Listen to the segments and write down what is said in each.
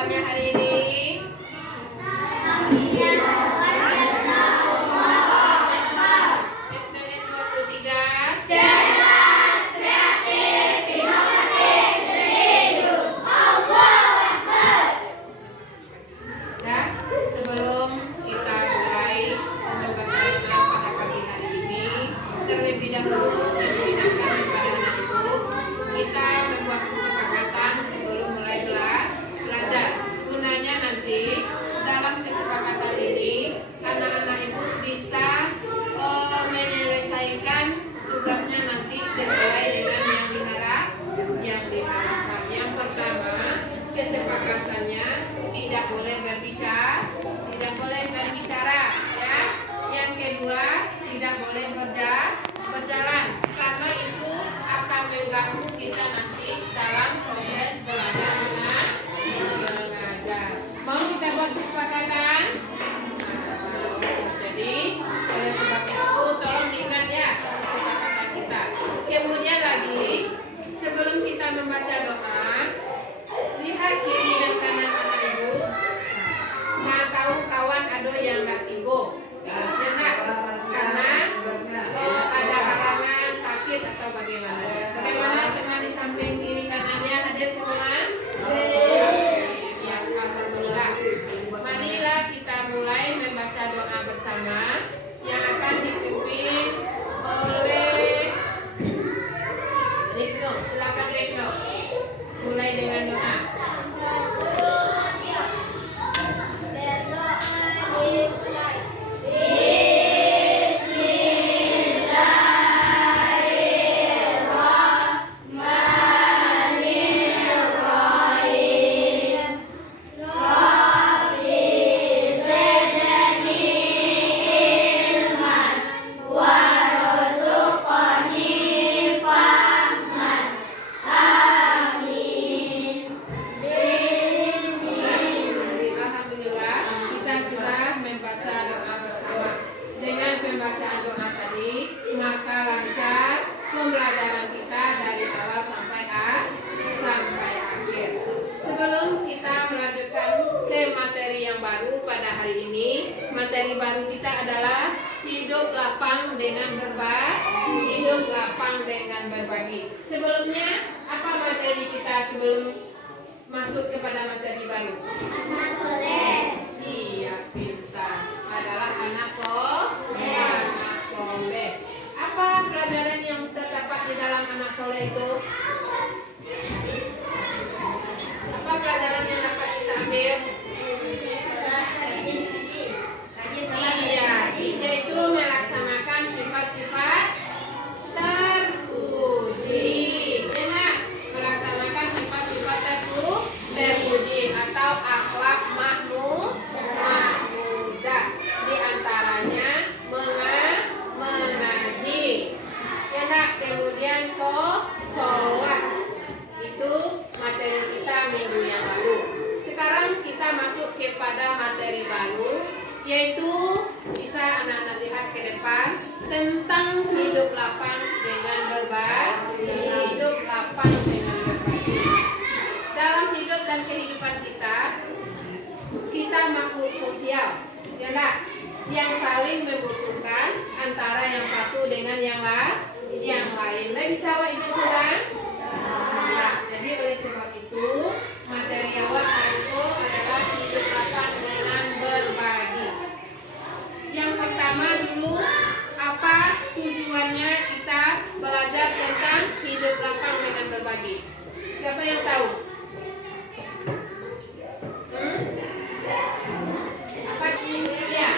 kabarnya hari ini? SDN 23. Nah, sebelum kita mulai membaca doa pada pagi hari ini, terlebih dahulu mengingatkan kepada anak ibu, kita membuat kesepakatan sebelum mulai belajar. Gunanya nanti dalam kesepakatan ini anak-anak ibu bisa menyelesaikan tugasnya nanti sesuai dengan yang diharapkan. Yang pertama, kesepakatannya tidak boleh berbicara, ya. Yang kedua, tidak boleh berjalan karena itu akan mengganggu kita nanti dalam proses belajar mengajar. Mau kita buat kesepakatan? Jadi oleh sebab itu tolong diingat ya kesepakatan kita. Kemudian lagi, sebelum kita membaca doa, lihat kiri dan kanan anak ibu. Nah, tahu kawan ada yang nggak tibo, ya nak? Karena ada halangan sakit atau bagaimana? Bagaimana teman di samping kiri kanannya hadir semua? Ya, alhamdulillah. Marilah kita mulai membaca doa bersama yang akan dipimpin oleh Rifno. Silakan Rifno. Mulai dengan doa. Pembacaan doa tadi, maka lancar pembelajaran kita dari awal sampai akhir. Sebelum kita melanjutkan ke materi yang baru pada hari ini, materi baru kita adalah hidup lapang dengan berbagi. Sebelumnya, apa materi kita sebelum masuk kepada materi baru? Anak soleh. Iya, pintar. Adalah anak soleh. Apa pelajaran yang terdapat di dalam anak soleh itu? Apa pelajaran yang dapat kita ambil? Iya, yaitu melaksanakan sifat-sifat terpuji. Enak, melaksanakan sifat-sifat terpuji atau akhlak mahmudah. Di antaranya mengaji. Enak, kemudian sholat. Itu materi kita minggu yang lalu. Sekarang kita masuk kepada materi baru, yaitu bisa anak-anak lihat ke depan tentang hidup lapang dengan berbagi. Hidup lapang dengan berbagi. Dalam hidup dan kehidupan kita makhluk sosial, ya nak? Yang saling membutuhkan antara yang satu dengan yang lain. Bisa Wak Ibu sedang? Nah, jadi oleh sebab itu materi awal itu adalah hidup lapang dengan berbagi. Yang pertama dulu, apa tujuannya kita belajar tentang hidup lapang dengan berbagi? Siapa yang tahu? Apa? Ya.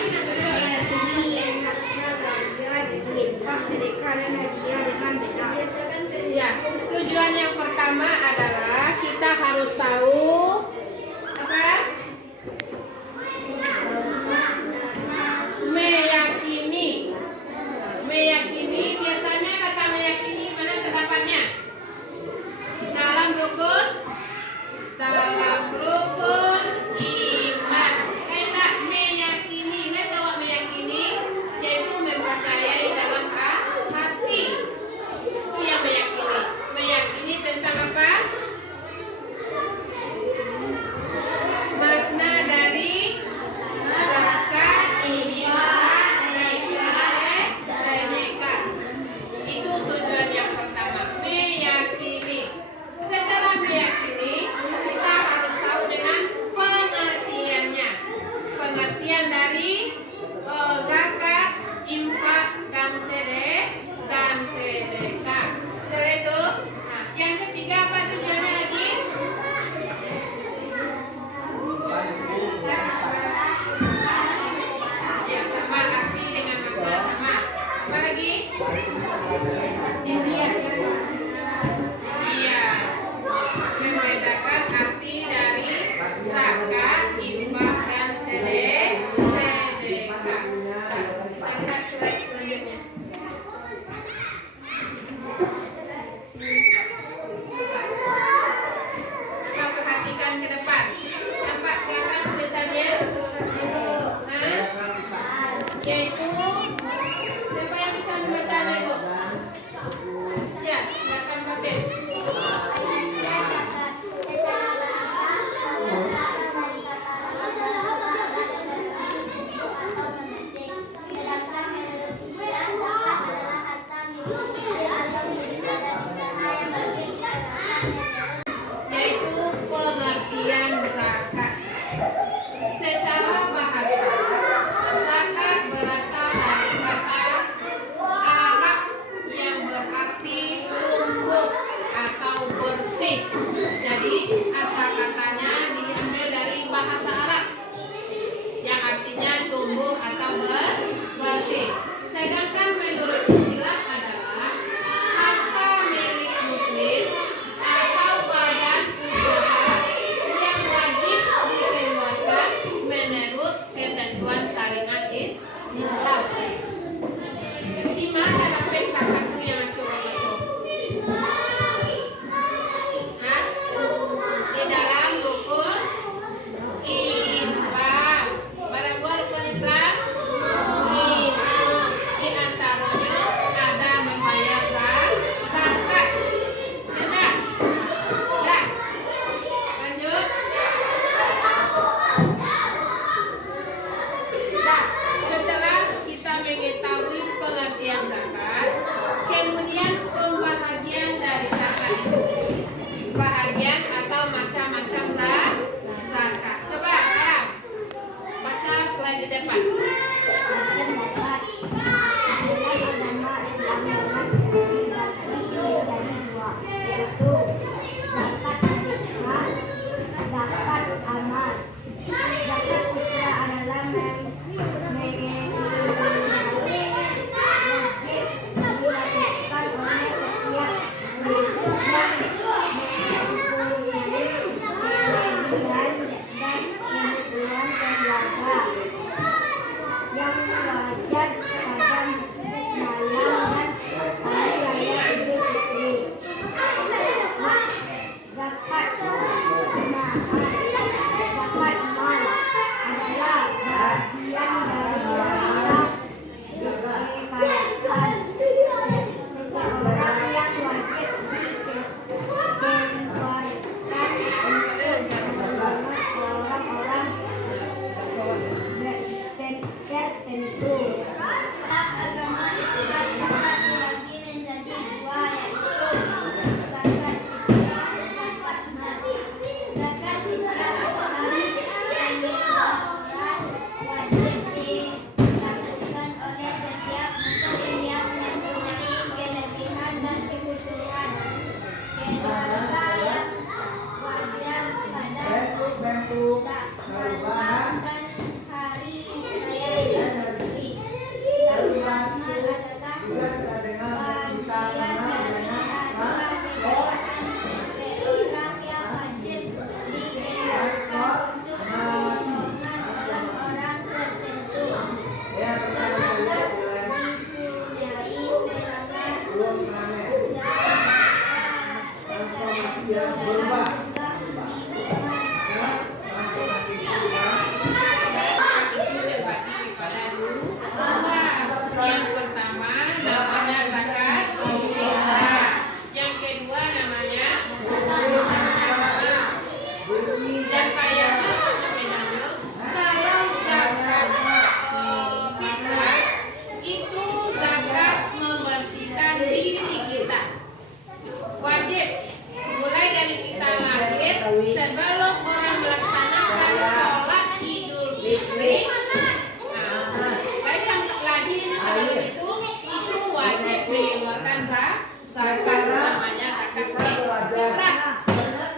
Ya, tujuan yang pertama adalah kita harus tahu Dan kayak bedanya, kalau zakat fitrah itu zakat membersihkan diri kita. Wajib mulai dari kita lahir sebelum orang melaksanakan sholat Idul Fitri. Lagi ini sebelum itu wajib mengeluarkan zakat, namanya zakat fitrah.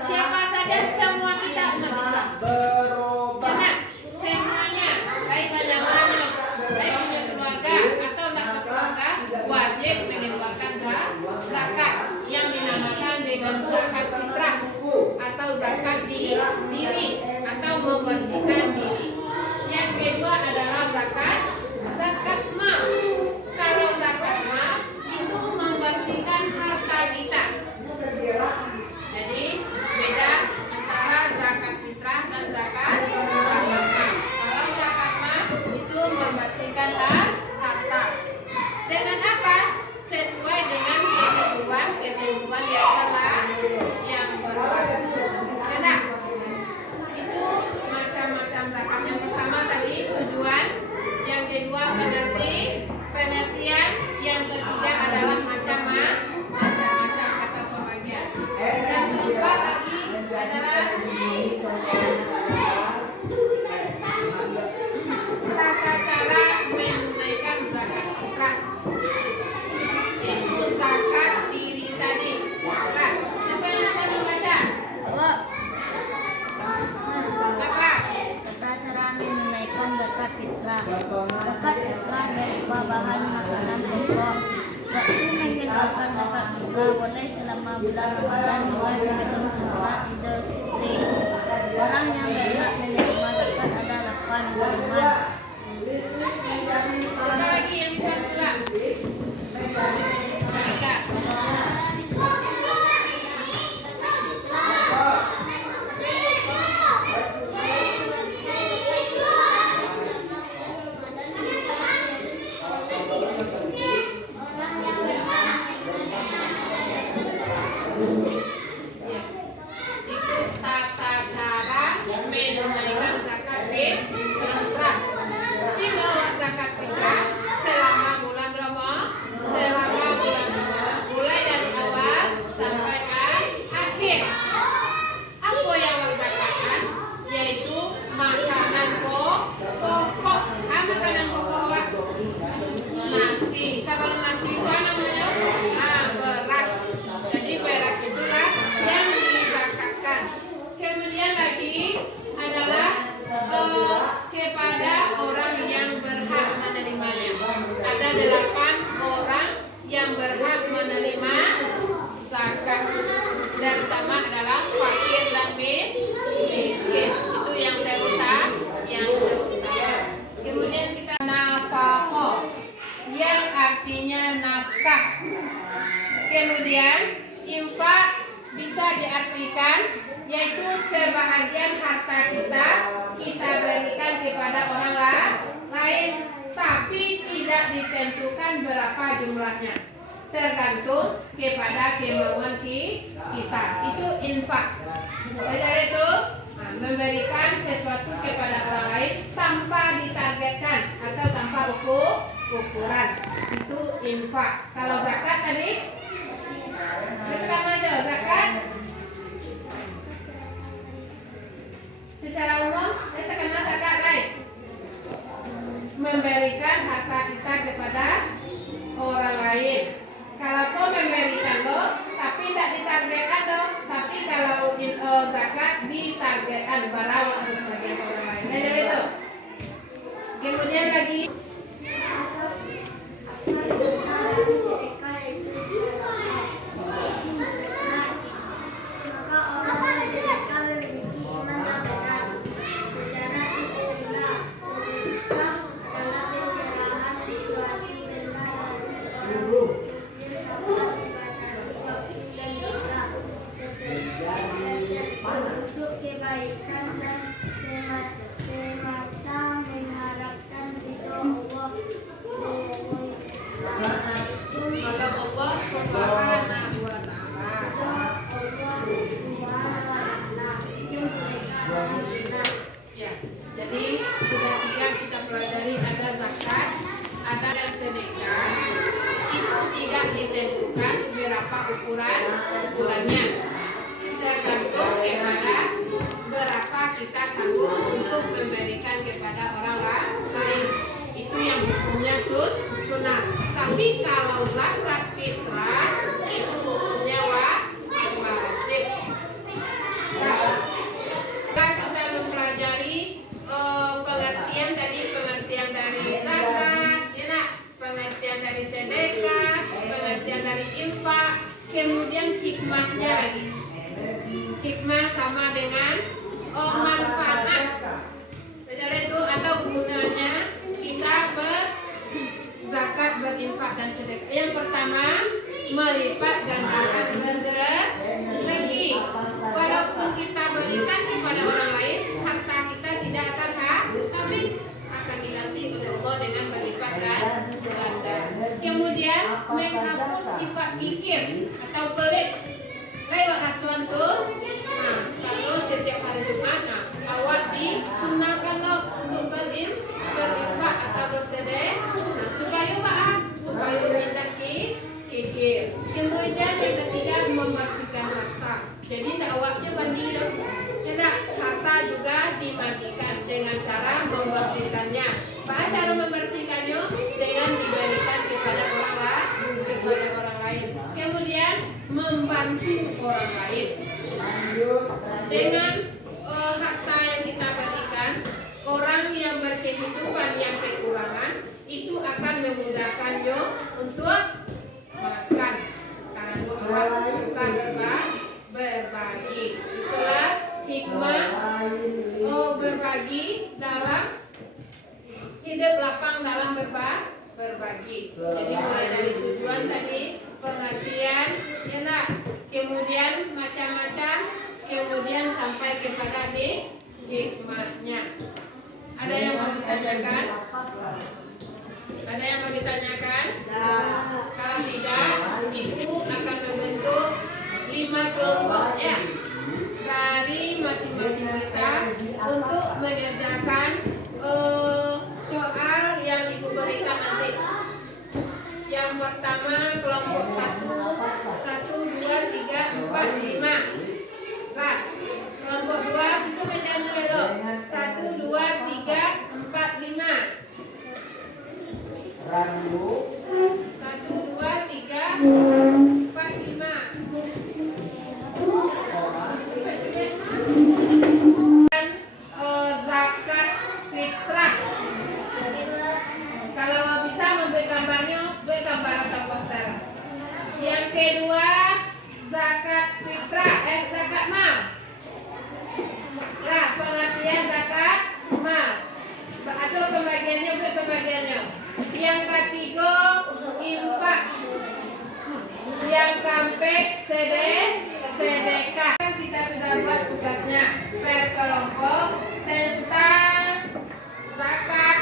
Siapa saja, semua kita umat Islam. Jangan semuanya, baik mana-mana, baik punya keluarga atau tidak berkeluarga, wajib mengeluarkan zakat yang dinamakan dengan zakat fitrah atau zakat diri atau membersihkan diri. Yang kedua adalah zakat mal. Kalau zakat mal itu membersihkan harta kita. Jadi beda antara zakat fitrah dan zakat mal. Kalau zakat mal itu membersihkan harta. Dengan apa? Sesuai dengan ketentuan yang telah yang berlaku. Karena itu macam-macam zakat. Yang pertama tadi tujuan, yang kedua pengertian, yang ketiga adalah macam-macam atau pembagian. Yang keempat lagi adalah tata cara menunaikan zakat fitrah. Itu zakat diri tadi. Nah, siapa yang bisa membaca? Tata cara menunaikan zakat fitrah. Zakat fitrah berupa bahan makanan pokok. Waktu mengeluarkan zakat fitrah boleh selama bulan Ramadan hingga sebelum sholat Idul Fitri. Orang yang berhak menerima zakat ada 8 golongan. Siapa lagi yang bisa buka? Mereka. Itu tata cara menunaikan zakat fitrah. Dibawa zakat fitrah selama bulan Ramadan, mulai dari awal sampai akhir. Apa yang berzakatkan? Yaitu makanan pokok. Makanan pokok apa? Nasi. Kalau nasi itu namanya beras. Jadi beras itulah yang dizakatkan. Kemudian lagi adalah kepada orang yang berhak menerimanya. Ada 8 orang yang berhak menerima zakat. Dan pertama adalah fakir dan miskin. Itu yang terutama. Kemudian kita nafkah, yang artinya nafkah. Kemudian infak bisa diartikan yaitu sebahagian harta kita berikan kepada orang lain, tapi tidak ditentukan berapa jumlahnya, tergantung kepada kemauan kita. Itu infak. Dari itu memberikan sesuatu kepada orang lain tanpa ditargetkan atau tanpa ukuran. Itu infak. Kalau zakat tadi kita aja zakat secara umum kita kenal zakat lain, memberikan harta kita kepada orang lain. Kalau kau memberikan lo tapi tidak ditargetkan lo, tapi kalau zakat ditargetkan barang harus bagi orang lain. Nah, jadi itu. Kemudian lagi kebaikan dan semata mengharapkan ridho ukurannya. Tergantung kepada berapa kita sanggup untuk memberikan kepada orang lain. Itu yang hukumnya sunnah. Tapi kalau zakat fitrah itu hukumnya wajib. Nah, kita mempelajari pengertian dari zakat, pengertian dari sedekah, pengertian dari infak, kemudian hikmahnya lagi. Hikmah sama dengan manfaat. Jadi itu atau gunanya kita berzakat, berinfak dan sedekah. Yang pertama, melipat gandakan rezeki. Walaupun kita berikan kepada orang lain, harta kita tidak akan habis, akan diganti oleh Allah dengan berlipat ganda. Kemudian menghapus sifat kikir atau pelit. Lewat asuhan tuh. Nah, kalau setiap hari Jumat, awal disunahkan loh untuk berinfak atau bersedekah, supaya tidak kikir. Kemudian yang ketiga, membersihkan harta. Jadi awalnya mandi dong. Tidak, harta juga dimandikan dengan cara membersihkannya. Bagaimana cara membersihkannya? Dengan diberikan kepada orang lain. Kemudian membantu orang lain. Dengan harta yang kita berikan, orang yang berkehidupan yang kekurangan itu akan memudahkannya untuk makan. Karena suka berbagi. Itulah hikmah berbagi dalam hidup lapang dalam berbagi. Jadi mulai dari tujuan tadi, pengertian, kemudian macam-macam, kemudian sampai kepada hikmahnya. Ada yang mau ditanyakan? Ada yang mau ditanyakan? Kalau tidak, ibu akan membentuk 5 kelompok ya dari masing-masing kita untuk mengerjakan soal yang ibu berikan nanti. Yang pertama kelompok 1, 2, 3, 4, 5. Nah, kelompok 2 susun meja dulu. 1, 2, 3, 4, 5. 1, 2, 3, 4, 5. Zakat fitrah. Kalau bisa memberi gambarnya, beri gambar atau poster. Yang kedua, zakat fitrah, zakat mal. Nah, pengertian zakat mal. Atau pembagiannya, beri pembagiannya. Yang ketiga, infak. Yang keempat, sedekah. Kita sudah buat tugasnya per kelompok tentang zakat,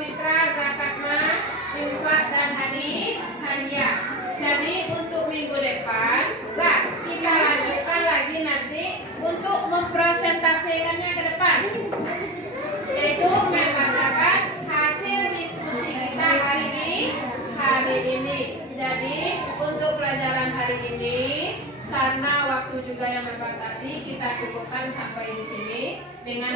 fitrah, zakat mal, infak dan hadiah. Jadi untuk minggu depan, kita lanjutkan lagi nanti untuk mempresentasikannya ke depan, yaitu membacakan hasil diskusi kita hari ini. Jadi untuk pelajaran hari ini, karena waktu juga yang membatasi, kita cukupkan sampai di sini dengan